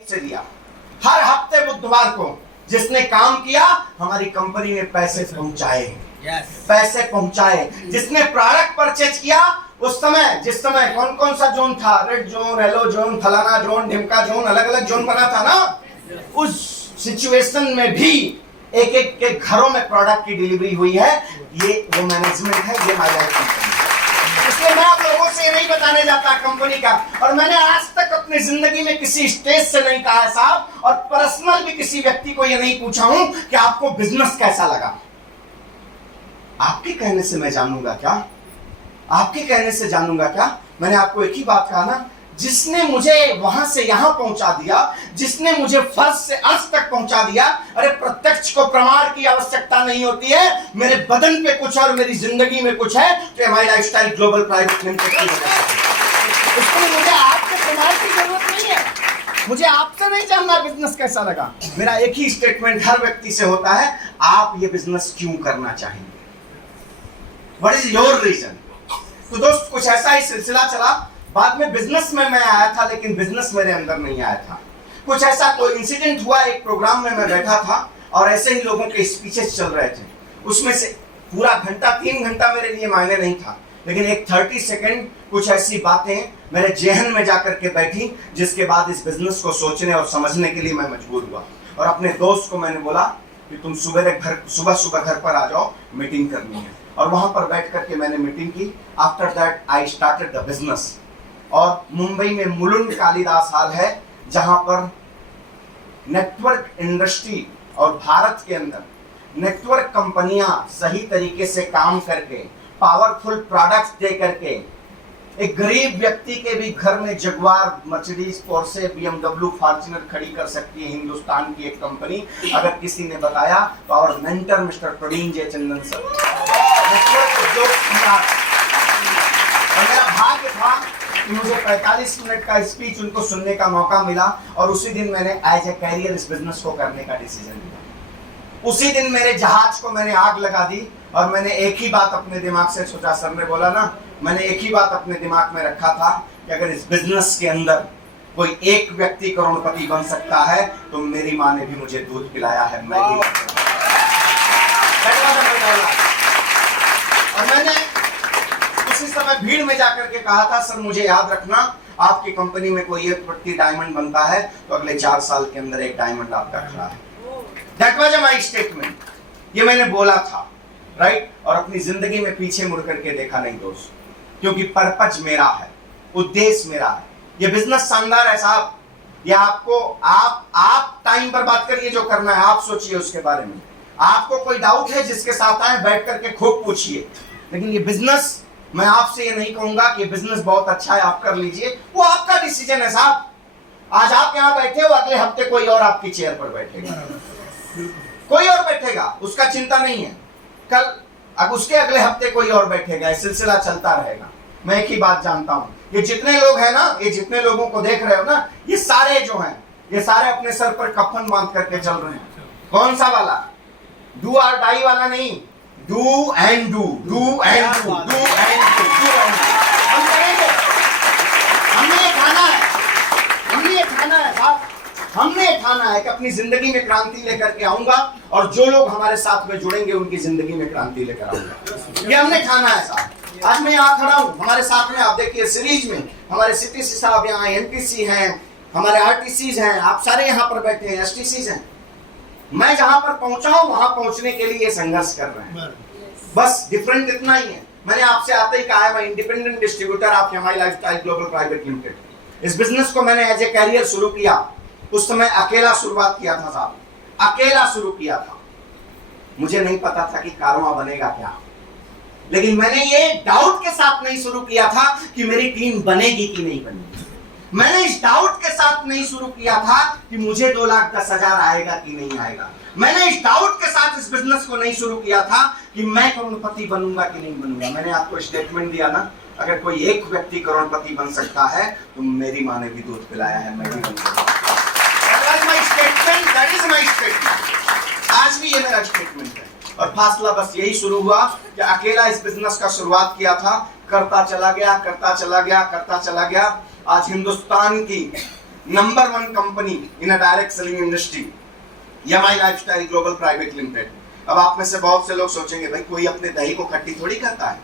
से दिया। हर हफ्ते बुधवार को जिसने काम किया हमारी कंपनी में पैसे पहुंचाए, पैसे पहुंचाए। जिसने प्रोडक्ट परचेज किया उस समय, जिस समय कौन कौन सा जोन था, रेड जोन, येलो जोन, फलाना जोन, ढिमका जोन, अलग अलग जोन बना था ना, उस सिचुएशन में भी एक एक के घरों में प्रोडक्ट की डिलीवरी हुई है। ये वो मैनेजमेंट है, ये माय लाइफ कंपनी। इसलिए मैं आप लोगों से नहीं बताने जाता कंपनी का, और मैंने आज तक अपनी जिंदगी में किसी स्टेज से नहीं कहा है साहब, और पर्सनल भी किसी व्यक्ति को ये नहीं पूछा हूं कि आपको बिजनेस कैसा लगा। आपके कहने से मैं जानूंगा क्या? आपके कहने से जानूंगा क्या? मैंने आपको एक ही बात कहा ना, जिसने मुझे वहां से यहां पहुंचा दिया, जिसने मुझे फर्श से अर्श तक पहुंचा दिया, अरे प्रत्यक्ष को प्रमाण की आवश्यकता नहीं होती है। मेरे बदन पे कुछ और मेरी जिंदगी में कुछ है तो हमारी लाइफस्टाइल ग्लोबल प्राइवेट लिमिटेड की वजह से। इसलिए मुझे आपके प्रमाण की जरूरत नहीं है, मुझे आपसे नहीं जानना बिजनेस कैसा लगा। मेरा एक ही स्टेटमेंट हर व्यक्ति से होता है, आप ये बिजनेस क्यों करना चाहेंगे? What is your reason? तो दोस्त कुछ ऐसा ही सिलसिला चला। बाद में बिजनेस में मैं आया था, लेकिन बिजनेस मेरे अंदर नहीं आया था। कुछ ऐसा कोई इंसिडेंट हुआ, एक प्रोग्राम में मैं बैठा था और ऐसे ही लोगों के स्पीचेस चल रहे थे। उसमें से पूरा घंटा, 3 घंटा मेरे लिए मायने नहीं था, लेकिन एक 30 सेकंड कुछ ऐसी बातें मेरे जेहन में जाकर के बैठी, जिसके बाद इस बिजनेस को सोचने और समझने के लिए मैं मजबूर हुआ। और अपने दोस्त को मैंने बोला कि तुम सुबह घर पर आ जाओ, मीटिंग करनी है। और वहां पर बैठ करके मैंने मीटिंग की। After that I started the business. और मुंबई में मुलुंड कालिदास हॉल है, जहां पर नेटवर्क इंडस्ट्री और भारत के अंदर नेटवर्क कंपनियां सही तरीके से काम करके, पावरफुल प्रोडक्ट्स दे करके, एक गरीब व्यक्ति के भी घर में Jaguar, Mercedes, Porsche, BMW, Fortuner खड़ी कर सकती है हिंदुस्तान की एक कंपनी। अगर किसी ने बताया तो और मेंटर मिस्टर प्रवीण जय चंदन सर, नेटवर्क उद्योग सम्राट। और मेरा भाग्य था कि मुझे 45 मिनट का स्पीच उनको सुनने का मौका मिला, और उसी दिन मैंने एज ए कैरियर इस बिजनेस को करने का डिसीजन लिया। उसी दिन मेरे जहाज को मैंने आग लगा दी, और मैंने एक ही बात अपने दिमाग से सोचा, सर ने बोला ना, मैंने एक ही बात अपने दिमाग में रखा था कि अगर इस बिजनेस के अंदर कोई एक व्यक्ति करोड़पति बन सकता है तो मेरी माँ ने भी मुझे दूध पिलाया है, मैं भी। और मैंने उसी समय भीड़ में जाकर के कहा था, सर मुझे याद रखना, आपकी कंपनी में कोई एक व्यक्ति डायमंड बनता है तो अगले 4 साल के अंदर एक डायमंड आपका खड़ा है। That was my statement. ये मैंने बोला था, राइट? और अपनी जिंदगी में पीछे मुड़ करके देखा नहीं दोस्त, क्योंकि पर्पज मेरा है, उद्देश्य मेरा है। ये बिजनेस शानदार है साहब, ये आपको आप टाइम बर्बाद करिए, जो करना है आप सोचिए उसके बारे में। आपको कोई डाउट है जिसके साथ आए, बैठ करके खूब पूछिए। लेकिन ये बिजनेस, मैं आपसे ये नहीं कहूंगा कि बिजनेस बहुत अच्छा है आप कर लीजिए, वो आपका डिसीजन है साहब। आज आप यहाँ बैठे हो, अगले हफ्ते कोई और आपकी चेयर पर बैठेगा, कोई और बैठेगा, उसका चिंता नहीं है। कल अब उसके अगले हफ्ते कोई और बैठेगा, ये सिलसिला चलता रहेगा। मैं एक ही बात जानता हूं, ये जितने लोग हैं ना, ये जितने लोगों को देख रहे हो ना, ये सारे जो हैं, ये सारे अपने सर पर कफन बांध करके चल रहे हैं। कौन सा वाला? डू और डाई वाला नहीं, do and do, do and do, do and do, do and do. हम करेंगे, हमने ये ठाना है, हमने ये ठाना है साहब, हमने ठाना है कि अपनी जिंदगी में क्रांति लेकर के आऊंगा, और जो लोग हमारे साथ में जुड़ेंगे उनकी जिंदगी में क्रांति लेकर आऊंगा। ये हमने ठाना है साहब। आज मैं यहाँ खड़ा हूँ, हमारे साथ में आप देखिए सीरीज में हमारे सीटीसी साहब यहाँ, एनटीसी हैं, हमारे आरटीसीज हैं, आप सारे यहाँ पर बैठे हैं, एसटीसीज हैं। मैं जहाँ पर पहुंचा हूँ वहां पहुंचने के लिए संघर्ष कर रहे हैं, बस डिफरेंट इतना ही है। मैंने आपसे आते ही कहा है, मैं इंडिपेंडेंट डिस्ट्रीब्यूटर ऑफ हमारी लाइफस्टाइल ग्लोबल प्राइवेट लिमिटेड। इस बिजनेस को मैंने एज ए कैरियर शुरू किया, उस समय अकेला शुरुआत किया था साहब, अकेला शुरू किया था। मुझे नहीं पता था कि कारवां बनेगा क्या, लेकिन मैंने ये डाउट के साथ नहीं शुरू किया था कि मेरी टीम बनेगी कि नहीं बनेगी। मैंने इस डाउट के साथ नहीं शुरू किया था कि मुझे 2,10,000 आएगा कि नहीं आएगा। मैंने इस डाउट के साथ इस बिजनेस को नहीं शुरू किया था कि मैं करोड़पति बनूंगा कि नहीं बनूंगा। मैंने आपको स्टेटमेंट दिया ना, अगर कोई एक व्यक्ति करोड़पति बन सकता है तो मेरी माँ ने भी दूध पिलाया है, मैं भी बनूंगा। That is my statement। आज भी ये मेरा स्टेटमेंट है। और फासला बस यही शुरू हुआ कि अकेला इस बिजनेस का शुरुआत किया था, करता चला गया, करता चला गया, करता चला गया। आज हिंदुस्तान की नंबर 1 कंपनी इन अ direct selling industry, Yamai lifestyle global private limited. अब आप में से बहुत से लोग सोचेंगे भाई कोई अपने दही को खट्टी थोड़ी करता है।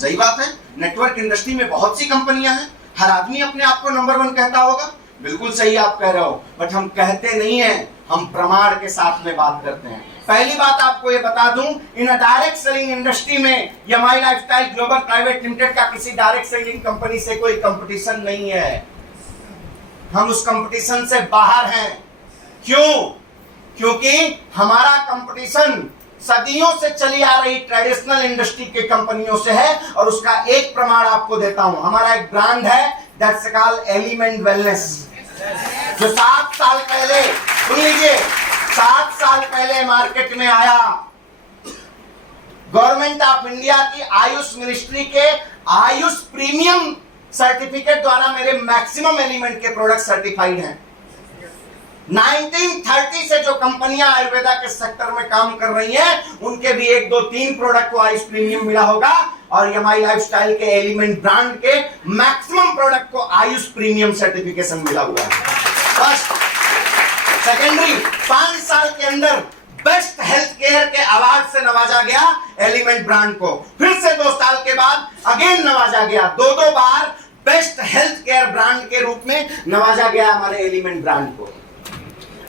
सही बात है, नेटवर्क इंडस्ट्री में बहुत सी कंपनियां हैं, हर आदमी अपने आप को नंबर 1 कहता होगा। बिल्कुल सही आप कह रहे हो, बट हम कहते नहीं हैं, हम प्रमाण के साथ में बात करते हैं। पहली बात आपको ये बता दूं, इन डायरेक्ट सेलिंग इंडस्ट्री में Yamai lifestyle global private limited का किसी डायरेक्ट सेलिंग कंपनी से कोई कंपटीशन नहीं है। हम उस कंपटीशन से बाहर हैं। क्यों? क्योंकि हमारा कंपटीशन सदियों से चली आ रही ट्रेडिशनल इंडस्ट्री के कंपनियों से है, और उसका एक प्रमाण आपको देता हूं। हमारा एक ब्रांड है दैट्स कॉल्ड एलिमेंट वेलनेस, जो 7 साल पहले, सुन लीजिए, 7 साल पहले मार्केट में आया। गवर्नमेंट ऑफ इंडिया की आयुष मिनिस्ट्री के आयुष प्रीमियम सर्टिफिकेट द्वारा मेरे मैक्सिमम एलिमेंट के प्रोडक्ट सर्टिफाइड हैं। 1930 से जो कंपनियां आयुर्वेदा के सेक्टर में काम कर रही हैं, उनके भी 1, 2, 3 प्रोडक्ट को आयुष प्रीमियम मिला होगा, और यमाई लाइफस्टाइल के एलिमेंट ब्रांड के मैक्सिमम प्रोडक्ट को आयुष प्रीमियम सर्टिफिकेशन मिला हुआ है। फर्स्ट, सेकेंडरी, 5 साल के अंदर बेस्ट हेल्थ केयर के अवार्ड से नवाजा गया एलिमेंट ब्रांड को। फिर से 2 साल के बाद अगेन नवाजा गया, 2 बार बेस्ट हेल्थ केयर ब्रांड के रूप में नवाजा गया हमारे एलिमेंट ब्रांड को।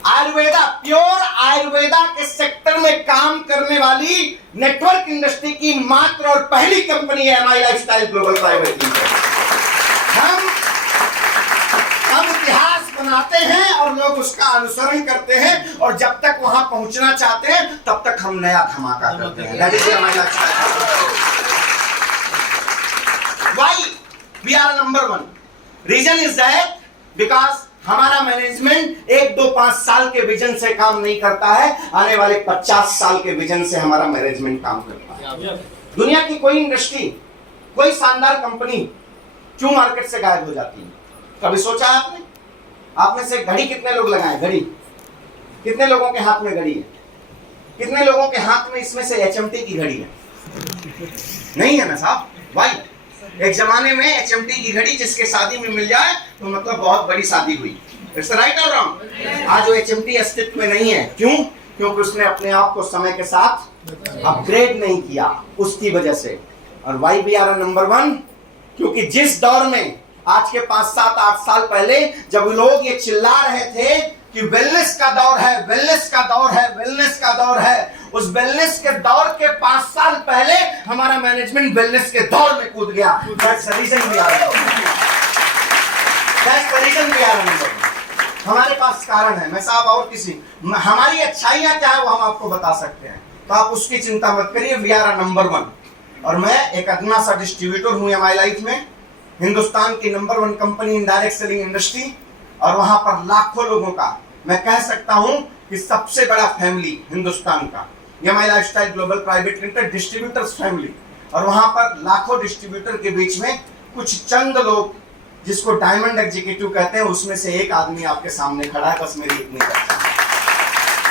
आयुर्वेदा, प्योर आयुर्वेदा के सेक्टर में काम करने वाली नेटवर्क इंडस्ट्री की मात्र और पहली कंपनी है Yamai lifestyle global private limited. हम इतिहास बनाते हैं और लोग उसका अनुसरण करते हैं, और जब तक वहां पहुंचना चाहते हैं तब तक हम नया धमाका करते हैं। That is Yamai lifestyle. Why we are number 1? Reason is that because हमारा मैनेजमेंट 1, 2, 5 साल के विजन से काम नहीं करता है, आने वाले 50 साल के विजन से हमारा मैनेजमेंट काम करता है। दुनिया की कोई इंडस्ट्री, कोई शानदार कंपनी क्यों मार्केट से गायब हो जाती है? कभी सोचा है आपने? आप में से घड़ी कितने लोग लगाए? घड़ी कितने लोगों के हाथ में घड़ी है? कितने लोगों के हाथ में इसमें से HMT की घड़ी है? नहीं है ना साहब। वाई? एक जमाने में HMT की घड़ी जिसके शादी में मिल जाए तो मतलब बहुत बड़ी शादी हुई। इट्स राइट और रॉन्ग? आज वो HMT अस्तित्व में नहीं है। क्यों? क्योंकि उसने अपने आप को समय के साथ अपग्रेड नहीं किया, उसकी वजह से। और वाई वी आर नंबर 1? क्योंकि जिस दौर में आज के 5, 7, 8 साल पहले जब लोग ये चिल्ला रहे थे कि वेलनेस का दौर है, वेलनेस का दौर है, वेलनेस का दौर है, उस वेलनेस के दौर के 5 साल पहले हमारा मैनेजमेंट वेलनेस के दौर में कूद गया। That's the reason we are number 1. हमारे पास कारण है। मैं साहब और किसी, हमारी अच्छाइयां क्या है वो हम आपको बता सकते हैं, तो आप उसकी चिंता मत करिए। We are number 1। और मैं एक अदना सा डिस्ट्रीब्यूटर हूं यमाई लाइफ में, हिंदुस्तान की number 1 company in direct selling industry, और वहां पर लाखों लोगों का, मैं कह सकता हूं कि सबसे बड़ा फैमिली हिंदुस्तान का Yamai lifestyle global private limited distributors family, और वहां पर लाखों डिस्ट्रीब्यूटर के बीच में कुछ चंद लोग जिसको डायमंड एग्जीक्यूटिव कहते हैं, उसमें से एक आदमी आपके सामने खड़ा है। बस मेरी इतनी चर्चा है।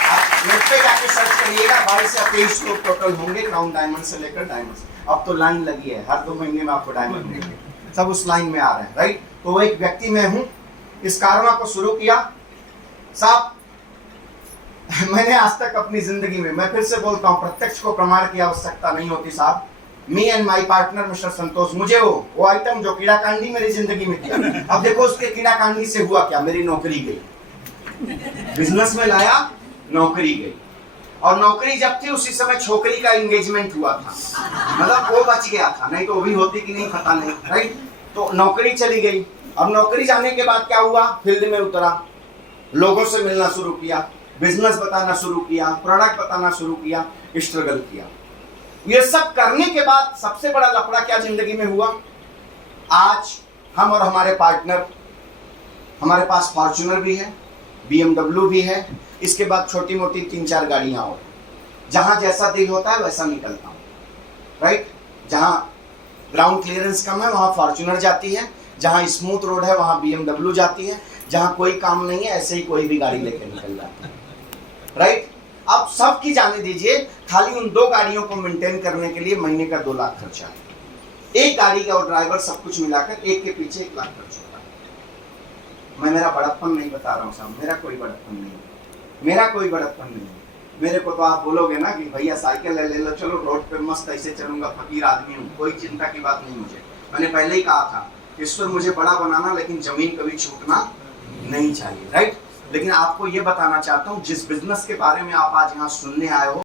आप नेट पे जाके सर्च करिएगा, 22 या 23 लोग टोटल होंगे, क्राउन डायमंड से लेकर डायमंड। अब तो लाइन लगी है, हर 2 महीने में आपको डायमंड देंगे, सब उस लाइन में आ रहे हैं। राइट? तो वो एक व्यक्ति मैं हूं, इस कारवा को शुरू किया साहब। मैंने आज तक अपनी जिंदगी में, मैं फिर से बोलता हूं, प्रत्यक्ष को प्रमाण की आवश्यकता नहीं होती साहब। Me and my partner mister Santosh, मुझे वो आइटम जो कीड़ाकांडी मेरी जिंदगी में किया, अब देखो उसके कीड़ाकांडी से हुआ क्या? मेरी नौकरी गई। बिजनेस में लाया, नौकरी गई, और नौकरी जब थी उसी समय छोकरी का एंगेजमेंट हुआ था, मतलब वो बच गया था, नहीं तो वो भी होती कि नहीं पता नहीं। राइट? तो नौकरी चली गई। अब नौकरी जाने के बाद क्या हुआ? फील्ड में उतरा, लोगों से मिलना शुरू किया, बिजनेस बताना शुरू किया, प्रोडक्ट बताना शुरू किया, स्ट्रगल किया। ये सब करने के बाद सबसे बड़ा लफड़ा क्या जिंदगी में हुआ? आज हम और हमारे पार्टनर, हमारे पास फॉर्च्यूनर भी है, BMW भी है, इसके बाद छोटी मोटी 3-4 गाड़ियां और, जहां जैसा दिल होता है वैसा निकलता हूं। राइट? जहां ग्राउंड क्लियरेंस कम है वहां फॉर्च्यूनर जाती है, जहां स्मूथ रोड है वहां BMW जाती है, जहां कोई काम नहीं है ऐसे ही कोई भी गाड़ी लेकर निकल जाता है। राइट? अब सब की जाने दीजिए, खाली उन 2 गाड़ियों को मेंटेन करने के लिए महीने का 2 लाख खर्चा है। एक गाड़ी का और ड्राइवर सब कुछ मिलाकर एक के पीछे 1 लाख खर्च होता है। मैं मेरा बड़प्पन नहीं बता रहा हूँ साहब, मेरा कोई बड़प्पन नहीं है, मेरा कोई बड़प्पन नहीं है। मेरे को तो आप बोलोगे ना कि भैया साइकिल ले लो, चलो रोड पे मस्त ऐसे चलूंगा, फकीर आदमी हूँ, कोई चिंता की बात नहीं मुझे। मैंने पहले ही कहा था, ईश्वर मुझे बड़ा बनाना, लेकिन जमीन कभी छूटना नहीं चाहिए, राइट। लेकिन आपको ये बताना चाहता हूँ, जिस बिजनेस के बारे में आप आज यहाँ सुनने आए हो,